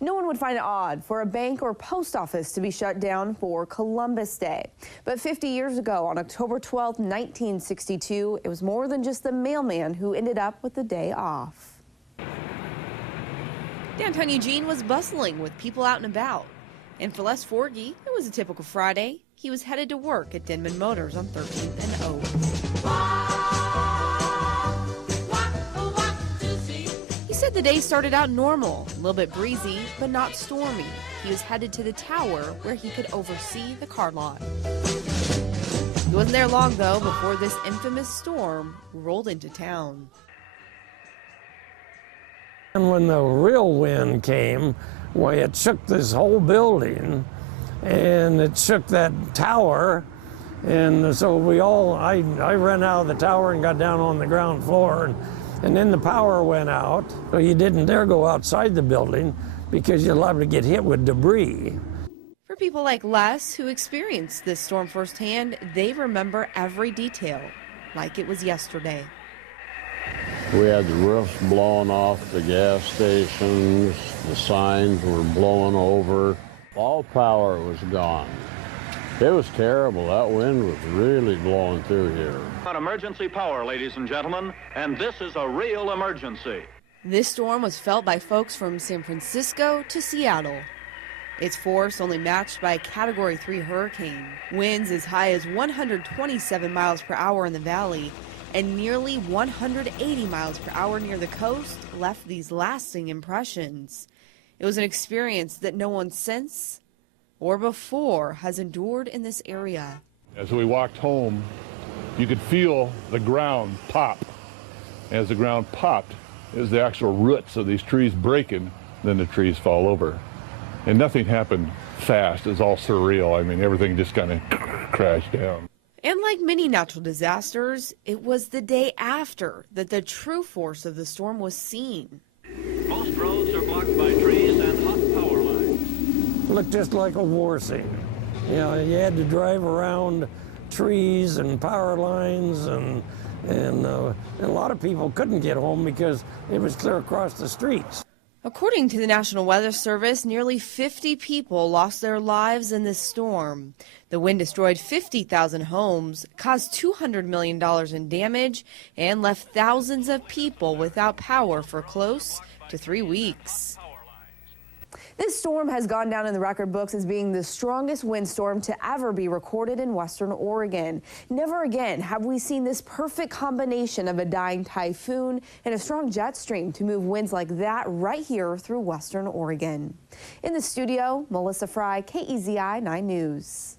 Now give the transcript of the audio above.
No one would find it odd for a bank or post office to be shut down for Columbus Day. But 50 years ago, on October 12, 1962, it was more than just the mailman who ended up with the day off. Downtown Eugene was bustling with people out and about. And for Les Forgy, it was a typical Friday. He was headed to work at Denman Motors on 13th and Oak. He said the day started out normal, a little bit breezy, but not stormy. He was headed to the tower where he could oversee the car lot. He wasn't there long, though, before this infamous storm rolled into town. And when the real wind came, well, it shook this whole building, and it shook that tower, and so I ran out of the tower and got down on the ground floor, and then the power went out, so you didn't dare go outside the building because you're liable to get hit with debris. For people like Les who experienced this storm firsthand, they remember every detail like it was yesterday. We had the roofs blowing off the gas stations, the signs were blowing over. All power was gone. It was terrible. That wind was really blowing through here. Emergency power, ladies and gentlemen, and this is a real emergency. This storm was felt by folks from San Francisco to Seattle. Its force only matched by a Category 3 hurricane. Winds as high as 127 miles per hour in the valley and nearly 180 miles per hour near the coast left these lasting impressions. It was an experience that no one since or before has endured in this area. As we walked home, you could feel the ground pop. As the ground popped, is the actual roots of these trees breaking, then the trees fall over. And nothing happened fast. It's all surreal. I mean, everything just kind of crashed down. And like many natural disasters, it was the day after that the true force of the storm was seen. Most roads are blocked by trees and hot power lines. Looked just like a war scene. You know, you had to drive around trees and power lines, and a lot of people couldn't get home because it was clear across the streets. According to the National Weather Service, nearly 50 people lost their lives in this storm. The wind destroyed 50,000 homes, caused $200 million in damage, and left thousands of people without power for close to 3 weeks. This storm has gone down in the record books as being the strongest windstorm to ever be recorded in western Oregon. Never again have we seen this perfect combination of a dying typhoon and a strong jet stream to move winds like that right here through western Oregon. In the studio, Melissa Fry, KEZI 9 News.